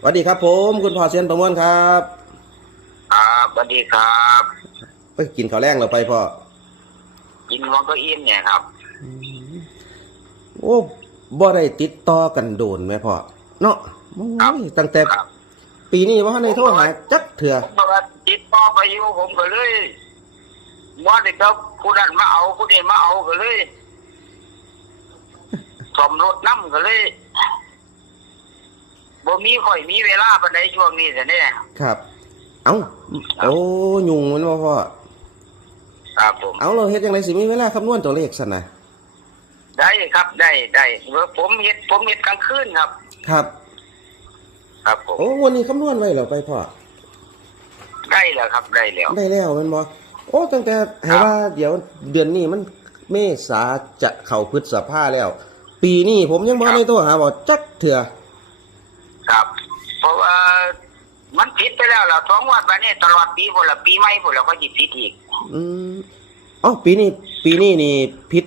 สวัสดีครับ ผมคุณพ่อเซียนประมวลครับครับสวัสดีครับไปกินข้าวแรงเราไปพ่อกินหัวก็อิ่มเนี่ยครับ โอ้บ่ได้ติดต่อกันโดนไหมพ่อเนาะโอ้ครับยตั้งแต่ครับปีนี้ว่าในโทรหาจักเถื่อผมก็ว่าติดต่อไปอยู่ผมก็เลยว่าเด็กเราผู้นั้นมาเอาผู้นี้มาเอาก็เลยสมรถน้ำก็เลยบ่ มีข่อยมีเวลาปานใดช่วงนี้แต่เนี่ยครับ เอ้าโอ้ยุงมันว่าพ่อครับผมเอาเราเฮ็ดยังไงสิมีเวลาคำนวณตัวเลขสันนะได้ครับได้ได้เมื่อผมเฮ็ดผมเฮ็ดกลางคืนครับ ครับ ครับผมโอ้วันนี้คำนวณไว้เหรอไปพ่อได้แล้วครับได้แล้ว ได้แล้วแมันบ่โอ้ตั้งแต่ให้ว่าเดี๋ยวเดือนนี้มันเมษาจะเข้าพฤษภาแล้ว ปีนี้ผมยังบ่ได้โทรหาบ่จักเถื่อ ครับ เพราะว่ามันผิดไปแล้วล่ะสองวันมานี้ตลอดปีพุ่นละปีใหม่พุ่นละก็สิผิดอีก อืมอ๋อปีนี้ปีนี้นี่พิษ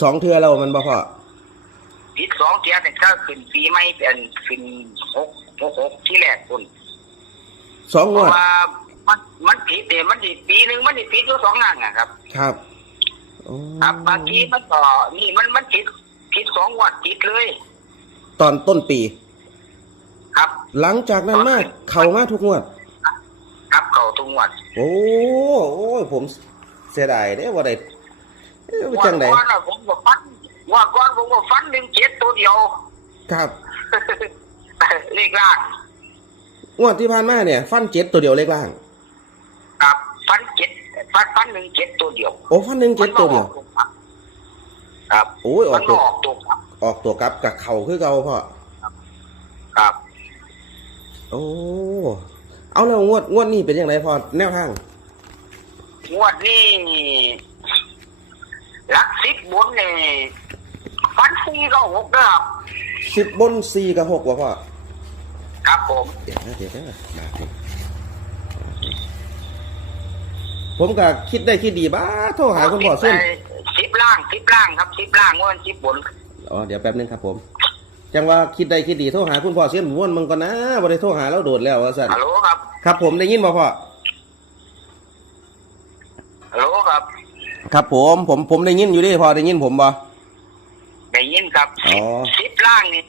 สองเทือแล้วมันบ่พ่อผิดสองเทียเนี่ยก็ขึ้นปีใหม่เป็นขึ้นหกหกหกที่แรกพุ่นสองเพงวราะดว่ามันมันผิดเนี่ยมันสิปีหนึ่งมันสิผิดอยู่สองงานนะครับ ครับโอ้ครับบางทีมันก็นี่มันมันผิดผิดสองงวันผิดเลย ตอนต้นปี ครับ หลังจากนั้นมาเข้ามาทุกงวด ครับเขาทุกงวันโอ้โอ้ยผมเสียดายเด้ว่าได้เอ้ยจังไดก่อนน่ะผมก็ฟันงว่าก่อนผมก็ฟันหนึ่งเจ็ดตัวเดียว ครับเลขล่างงวดที่ผ่านมาเนี่ย ฟันเจ็ดตัวเดียวเลขล่าง ครับฟันเจ็ดฟันฟันหนึ่งเจ็ดตัวเดียว โอ้ฟันหนึ่งเจ็ดตัวเดียวครับโอ้ยออมักนตัวออกตัวครับออกตัวกลับกับเข่าคือเก่าพ่อครับ โอ้ เอาแล้วงวดงวดนี้เป็นยังไงพ่อแนวทาง งวดนี้หลักสิบบนนี่ฟันซีก็หกนะครับสิบบนสี่กับหกวะพ่อ ครับผมเดี๋ยวนะเดี๋ยวนะมาสิผมก็คิดได้คิดดีบ้าโทรหาคุณพ่อเส้นสิบล่างสิบล่างครับสิบล่างว่ามันสิบบน อ๋อ เดี๋ยวแป๊บนึงครับผม จังว่าคิดได้คิดดีโทรหาคุณพ่อเส้นม้วนมึงก่อนนะบ่ได้โทรหาแล้วโดดแล้วว่าสั่นฮัลโหลครับ ครับผมได้ยินบ่พ่อฮัลโหลครับ ครับผมผมผมได้ยินอยู่เดิพอได้ยินผมบ่ได้ยินครับอ๋อสิบล่างนี่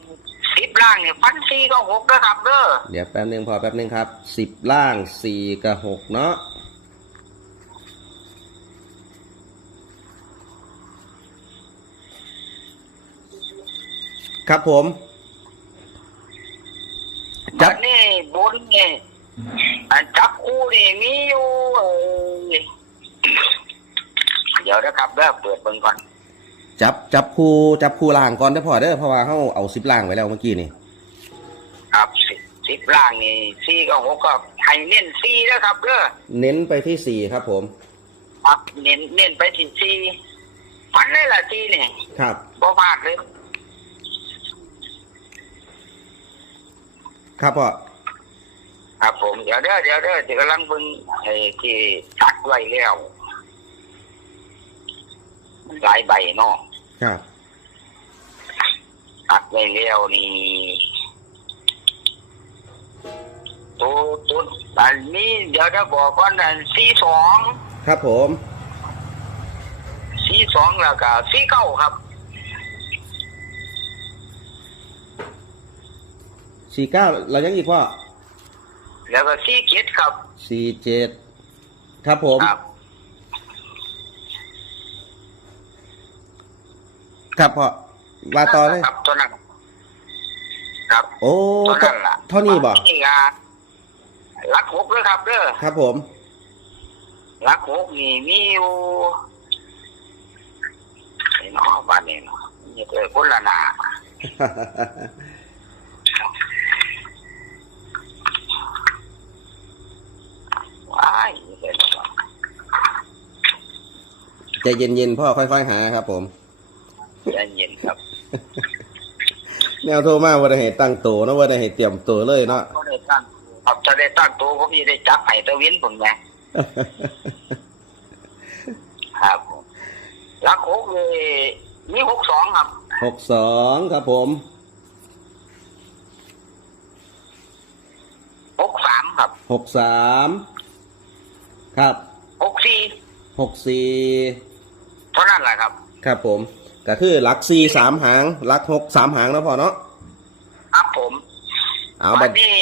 สิบล่างนี่ฟันซีก็หกนะครับเด้อเดี๋ยวแป๊บนึงพอแป๊บนึงครับสิบล่างสี่กับหกเนาะ ครับผมจัจับบนี่บนนี่อันจับคู่นี่มีอยู่เอ่อเดี๋ยวนะครับเด้อเปิดเบิ่งก่อน จับจับคู่จับคู่ล่างก่อนได้อพอเด้อเพราะว่าเขาเอาสิบล่างไว้แล้วเมื่อกี้นี่ ครับสิบสิบล่างนี่ซีก็หกก็ให้เน้นซีนะครับเด้อเน้นไปที่สี่ครับ ผม ครับเน้นเน้นไปที่ซีฟันเลยล่ะซีนี่ครับบ่พลาดเลย ครับพ่อครับผมเดี๋ยวเด้อเดี๋ยวเด้อที่กำลังเบิ่งไอ้ที่ตัดไว้แล้วมันหลายใบเนาะครับตัดไว้แล้วนี่ตัวตัวอันนี้เดี๋ยวจะบอกก่อนอันสี่สองครับผมสี่สองแล้วก็สี่เก้าครับ สี่เก้าเรายังอีกพ่อแล้วก็สี่เจ็ดครับสี่เจ็ดครับผมครับครับพ่อว่าต่อเลยครับตัวนั้นครับโอ้ตัวนั้นล่ะเท่านี้บ่นี่ก็รักหกเลยครับเด้อครับผมรักหกนี่มีอยู่ไอ้เนาะบ้านนี้เนาะนี่คือคนละหนา ว้ายนี่เลยเนาะใจเย็นๆพ่อค่อยๆหาครับ ผมใจเย็นครับ แนวโทรมาว่าได้ให้ตั้งตัวเนาะว่าได้ให้เตรียมตัวเลยเนาะก็ได้ตั้งครับจะได้ตั้งตัวผมจะได้จับไห้ตะเวินผมไงครับผมรักหกเลยมีหกสองครับหกสองครับผมหกสามครับหกสาม ครับหกสี่หกสี่เท่านั้นแหละครับ ครับผม ก็คือหลักสี่สามหางหลักหกสามหางนะพ่อเนาะครับผม เอาวับันดนี้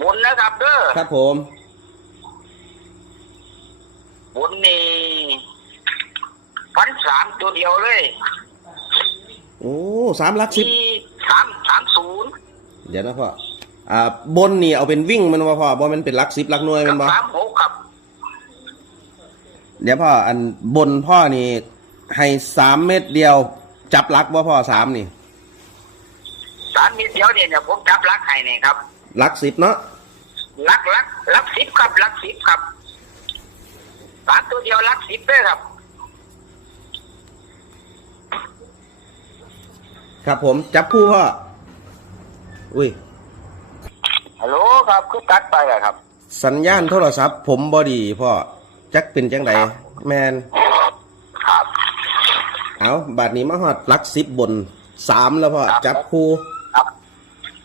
บนนะครับเด้อครับผมบนนี่พันสามตัวเดียวเลย โอ้สามหลักสิบที่สามสามศูนย์เดี๋ยวนะพ่อ อ่าบนนี่เอาเป็นวิ่งมันว่าพ่อบ่แมันเป็นหลักสิบหลักหน่วยมักับนบ่สามหกครับ เดี๋ยวพ่ออันบนพ่อนี่ ให้สามเม็ดเดียว จับหลักว่าพ่อสามนี่สามนิดเดียวเนี่ยเนี่ยผมจับลักให้เนี่ยครับหลักสิบเนาะลักลักลักสิบครับลักสิบครับสามตัวเดียวลักสิบเลยครับ ครับผมจับคู่พ่ออุ้ย ฮัลโหลครับคือตัดไปอะครับ สัญญาณโทรศัพท์ ผมบอดีพ่อจักเป็นจังไดแมนครับ เอาบาดนี้มาฮอดหลักสิบบนสามแล้วพ่อ ครับ จับคู่ครับ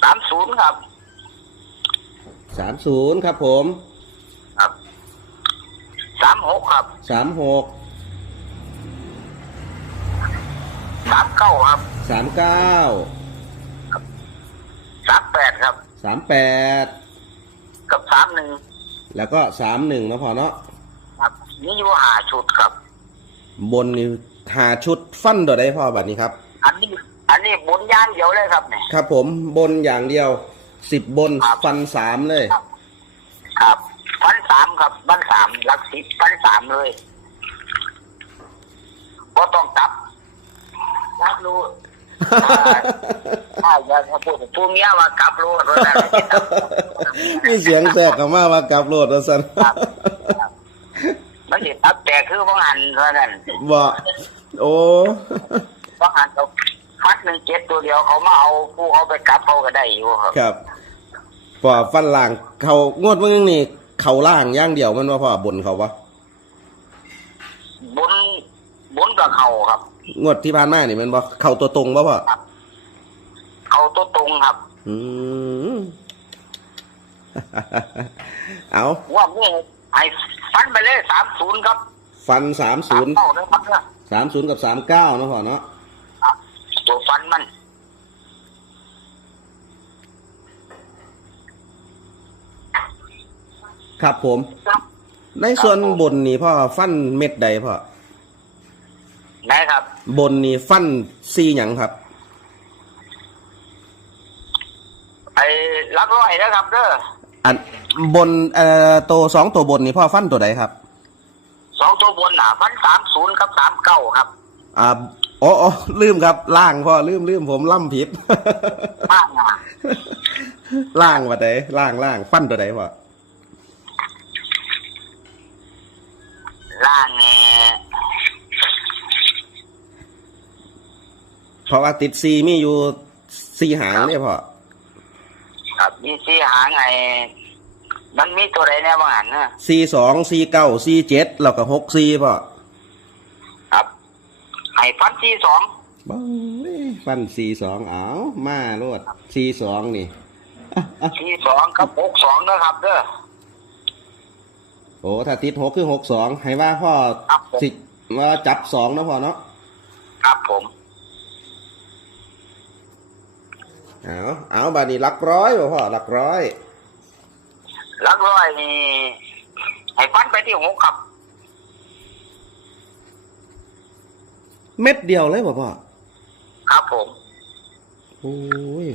สามศูนย์ครับ สามศูนย์ครับผมครับสามหกครับสามหกสามเก้าครับสามเก้าสามแปดครับ สามแปดกับสามหนึ่งแล้วก็สามหนึ่งนะพ่อเนาะครับนี่อยู่หาชุดครับ บนนี่หาชุดฟันตัวได้พ่อบัดนี้ครับ อันนี้ อันนี้บนย่างเดียวเลยครับเนี่ยครับผมบนอย่างเดียวสิบบนครับ ฟันสามเลย ครับพันสามครับพันสามหลักสิบพันสามเลยก็ต้องตับรับรู้ ถ้าอยากจะพูดถึงพวกเนี้ยว่ากลับรู้ว่านั้นไม่ตับมีเสียงแทรกเข้ามาว่ากลับรถแล้วสันครับครับมันสิตับแต่คือว่างหันเท่านั้นบ่โอ้ว่างหันเขาฟัดหนึ่งเจ็ดตัวเดียวเขามาเอาผู้เขาไปกลับเขาก็ได้อยู่ครับ ครับพอฟันล่างเขางวดมึงนี่เขาล่างอย่างเดียวมันว่าพ่อบนเขาปะบนบนกับเขาครับ งวดที่ผ่านมานี่มันบ่เขาตัวตรงปะพ่อ เขาตัวตรงครับ อืมเอาว่านี่ไอ้ฟันไปเลยสามศูนย์ครับ ฟันสามสาศูมนย์เก้าเลยครับเนี่ยสามศูนย์กับสามเก้านะพ่อเนาะครับตัวฟันมันครับผม ในส่วนบนนี่พ่อฟันเม็ดใดพ่อนะครับ บนนี่ฟันซีหยังครับ ไอ้รับร้อยนะครับเด้ออันบนเอ่อตัวสองตัวบนนี่พ่อฟันตัวใดครับสองตัวบนน่ะฟันสามศูนย์ครับสามเก้าครับอ่าอ๋ออ๋อลืมครับล่างพ่อลืมลืมผมล่ำผิดมากน่ะล่างว่าใดล่างล่างฟันตัวใดพ่อล่างเนี่ยเพราะว่าติดซีมีอยู่ซีหางเนี่ยพ่อ ครับ มีสี่หางไงมันมีตัวใดแน่บ้างหันนะซีสองซีเก้าซีเจ็ดแล้วก็หกซีพ่อครับไอ้ฟันที่สองบ้งฟันซีสองเอามาโลดซีสองนี่ที่สองกับหกสองนะครับเด้อโอ้ถ้าติดหกคือหกสองให้ว่าพ่อครับผมสิว่าจับสองนะพ่อเนาะครับผม เอาเอาบาดนี้หลักร้อยบ่พ่อหลักร้อยลักร้อยนี่ไอ้ฟันไปที่หกครับเม็ดเดียวเลยบ่พ่อครับผมโอ้ย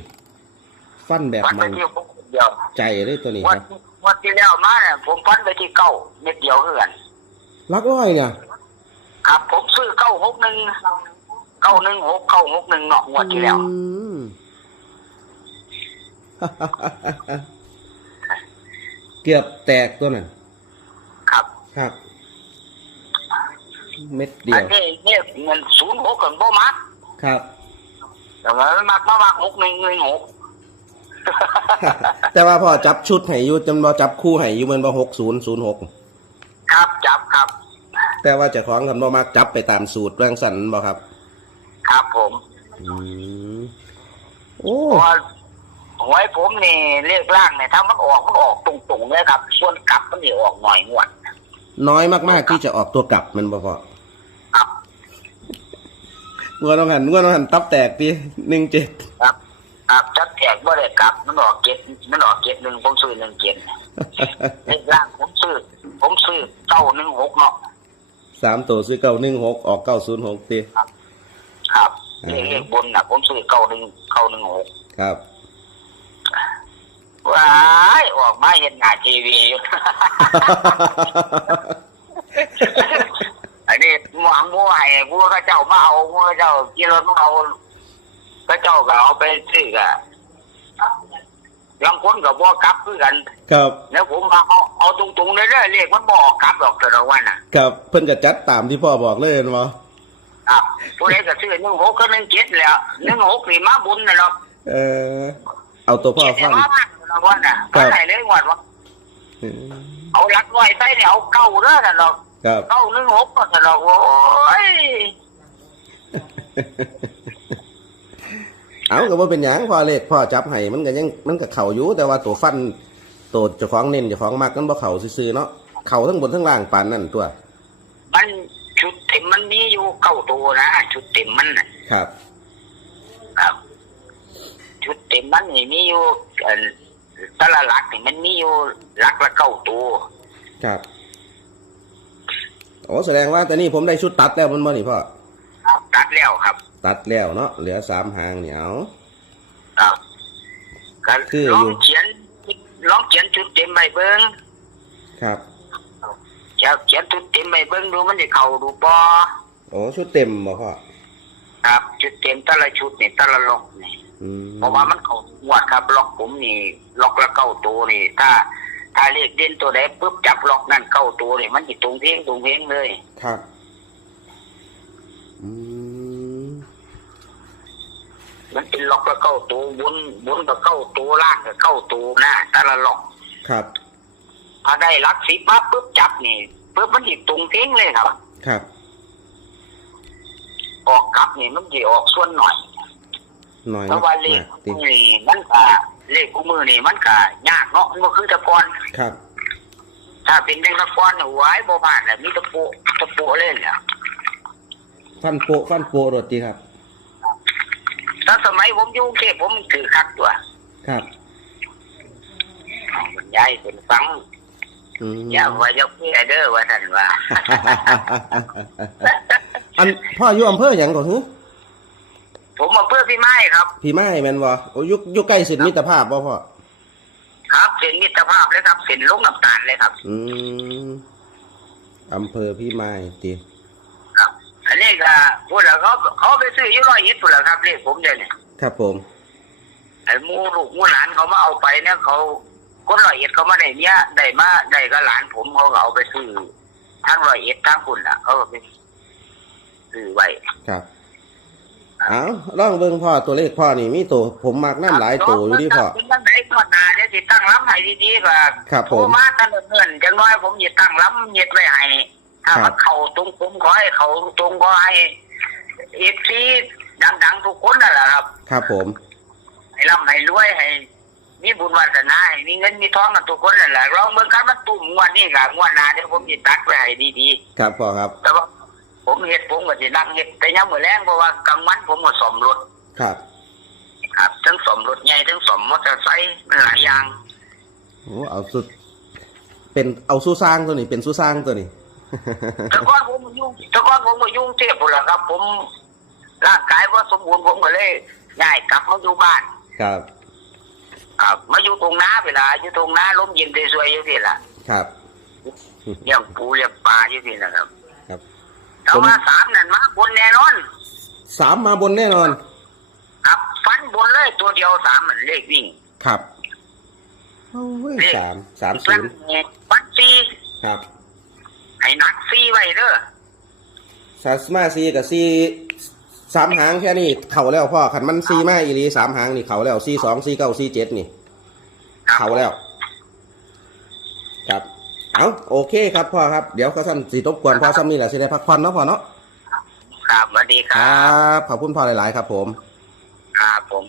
ฟันแบบฟันไปมันที่หกเดียวใจเลยตัวนี้วัคนรับวันที่แล้วมาเนี่ยผมฟันไปที่เก้าเม็ดเดียวเท่ากันหลักร้อยเนี่ยครับ ผมซื้อเก้าหกหนึ่งเก้าหนึ่งหกเก้าหกหนึ่งเนาะงวดที่แล้ว อืม เกือบแตกตัวนั้นครับ ครับ เม็ดเดีอัยนว นี้เนี่ยเงินศูนย์หกกับโบมักครับ แต่ว่ามันมักมามักหกหนึ่งหนึ่งหกแต่ว่าพอจับชุดให้อยู่จำบ่จับคู่ให้อยู่มันบ่หกศูนย์ศูนย์หกครับ จับครับ แต่ว่าเจะของกันบ่มักจับไปตามสูตรเรื่องสันบ่ครับ ครับผมอืมโอ้ เพราะว่า หวยผมนี่เลขล่างเนี่ยถ้ามันออกมันออกตรงๆเลยครับ ส่วนกลับมันจะออกหน่อยงวดน้อยมากๆที่จะออกตัวกลับมันบ่พ่อครับ งวดต้องหันงวดต้องหันตับแตกปีหนึ่งเจ็ดครับครับจัดแจกบ่ได้กลับมันออกเจ็ดมันออกเจ็ดหนึ่งผมซื้อหนึ่งเจ็ดเลขล่างผมซื้อ ผมซื้อเก้าหนึ่งหกเนาะสามตัวซื้อเก้าหนึ่งหกออกเก้าศูนย์หกตีครับอืเลมขเลขบนน่ะ ผมซื้อเก้าหนึ่งเก้าหนึ่งหกครับ ว้ายออกมาเห็นหน้าทีวีอยู่อันนี้หวังมัวให้มัวก็เจ้ามาเอามัวก็เจ้ากินรถมาเอาก็เจ้าก็เอาไปซื้อกะบางคนก็บอกกลับคือกัน ครับแล้วผมมาเอาเอาตรงๆเลยเด้อเลขมันบอกกลับดอกแต่ละวันน่ะ ครับเพิ่นจะจัดตามที่พ่อบอกเลยเห็นบ่ครับผู้ใดก็ซื้อหนึ่งหกก็หนึ่งเจ็ดแล้วหนึ่งหกนี่มาบุญนะเนาะเออ เอาตัวพ่อเจ็ดฟัเนี่ยงมาบ้านนะวันน่ะครัมาบไหนเลยงวันวะอืมเอาหลักร้อยใส่เนี่ยเอาเก้าเด้อน่ะเนาะครับ เก้าหนึ่งหกก็น่ะเนาะโอ้ยเอาก็บ่เป็นหยังพ่อเลขพ่อจับให้มันก็ยังมันก็เข่าอยู่แต่ว่าตัวฟันตัวเจ้าของเน้นเจ้าของมักมันบ่เข่าซื่อๆเนาะเข่าทั้งบนทั้งล่างปานนั่นตัว มันชุดเต็มมันมีอยู่เก้าตัวนะชุดเต็มมันน่ะ ครับครับ ชุดเต็มมันนี่มีอยู่เอ่อแต่ละหลักนี่มันมีอยู่หลักละเก้าตัวครับโอ้แสดงว่าแต่นี่ผมได้ชุดตัดแล้วมันบ่นี่พ่อครับตัดแล้วครับ ตัดแล้วเนาะเหลือสามหางเนี่ยเอาครับก็คือลอองยู่เขียนลองเขียนชุดเต็มไปเบิ้งครับจะเขียนชุดเต็มไปเบิ้งดูมันจะเข้าดูปอโอ้ชุดเต็มบ่พ่อครับชุดเต็มแต่ละชุดนี่แต่ละล็อกนี่ อืมเพราะว่ามันเขางวดครับล็อกผมนี่ล็อกละเก้าตัวนี่ ถ้า ถ้าเลขเด่นตัวใดปุ๊บจับล็อกนั่นเก้าตัวนี่มันจะตรงเพลงตรงเพลงเลยครับอืมมันเป็นล็อกละเก้าตัวบนบนกับเก้าตัวล่างกับเก้าตัวหน้าแต่ละล็อกครับถ้าได้ลักสิบมาปุ๊บจับนี่ปุ๊บมันจะตรงเพลงเลยครับ ครับ ออกกลับนี่มันจะออกส่วนหน่อย หน่อยเพราะว่าเลขมากตินี่มันอ่าเลขคู่มือนี่มันก็ยากเนาะมันก็คือแตะกอนครับ ถ้าเป็นเด็กตะกอนเนี่ยไว้บ่ผ่านแหละมีตะปูตะปูเล่นเนี่ยฟันโปะฟันโปะรถดีครับ ถ้าสมัยผมอยู่กรุงเทพผมถือคักตัวครับ เอาบรรยายเป็นฟังอืมอย่าว่าจะเพื่อเด้อว่าท่านว่า อันพ่ออยู่อำเภอหยังก่อนฮึ ผมมาเพื่อพี่ไม้ครับ พี่ไม้แม่นบ่โอ้อยุยุใกล้สิทธิมิตรภาพบ่พ่อครับเส้นมิตรภาพเลยครับเส้นลงน้ำตาลเลยครับ อืมอำเภอพี่ไม้ติครับอันนี้ก็พูดแล้วเขาเขาไปซื้ออยี่ร้อยยิดพูดแล้วครับเลขผมเดี๋ยวนี้ครับผมไอ้หมูลูกหมูหลานเขามาเอาไปเนี่ยเขาคนร้อยเอ็ดเขามาได้เนี่ยได้มาได้ก็หลานผมเขาก็เอาไปซื้อทั้งร้อยเอ็ดทั้งคุณอะเขาก็ไปซื้อไว้ครับ เอาลองเบิ่งพ่อตัวเลขพ่อนี่มีตัวผมมักน้ำหลายตัวอยู่ดิพ่อคุณตั้งไหนก่อนหนาเดี๋ยวสิตั้งล้ำให้ดีๆก็ครับผมโทรมาตั้งเงินจังน้อยผมจะตั้งล้ำเย็ดไว้ให้ถ้าครัมับนเข้าตรงผมขอให้เขาตรงขอให้เอฟซีดังๆทุกคนนั่นแหละครับ ครับผม ให้ร่ำให้รวยให้มีบุญวาสนาให้มีเงินมีทองกันทุกคนนั่นแหละลองเบิ่งกันมันตุ่มงวดนี้กับงวดหน้าเดี๋ยวผมจะตัดไว้ให้ดีครับพ่อครับๆแต่ว่า ผมเฮ็ดผมก็จะนั่งเฮ็ดแต่ยังมื้อแรงเพราะว่ากลางวันผมก็ซ่อมรถครับ ครับทั้งซ่อมรถใหญ่ทั้งซ่อมมอเตอร์ไซค์มันหลายอย่างโอ้เอาสุด เป็นเอาสู้สร้างตัวนี้เป็นสู้สร้างตัวนี้แต่ก่อนผมมายุ่งแต่ก่อนผมมายุ่งเทพพุ่นล่ะครับ ผมร่างกายว่าสมบูรณ์ผมก็เลยย้ายกลับมาอยู่บ้านครับครับมาอยู่ตรงนาเวลาอยู่ตรงนาล้มเย็นสวยๆอยู่ที่ล่ะครับเลี้ยงปูเลี้ยงปลาอยู่ที่นะครับครับ แต่ว่าสามนั่นมาบนแน่นอนสามมาบนแน่นอน ครับฟันบนเลยตัวเดียวสามมันเลขวิ่ง ครับโอ้ยสามสามศูนย์ฟันซีครับให้หนักซีไว้เด้อสาสมาซีกับซีสามหางแค่นี้เข่าแล้วพ่อขันมันซีมาอีหลีสามหางนี่เข่าแล้วซีสองซีเก้าซีเจ็ดนี่ครับเข่าแล้วครับ เอาโอเคครับพ่อครับ เดี๋ยวเขาสั้นสีตบกวนพ่อซ้ำนี่แหละสิได้พักผ่อนเนาะพ่อเนาะครับสวัสดีคครัรับ บขอบคุณพ่อหลาย ๆ ครับผม ครับผม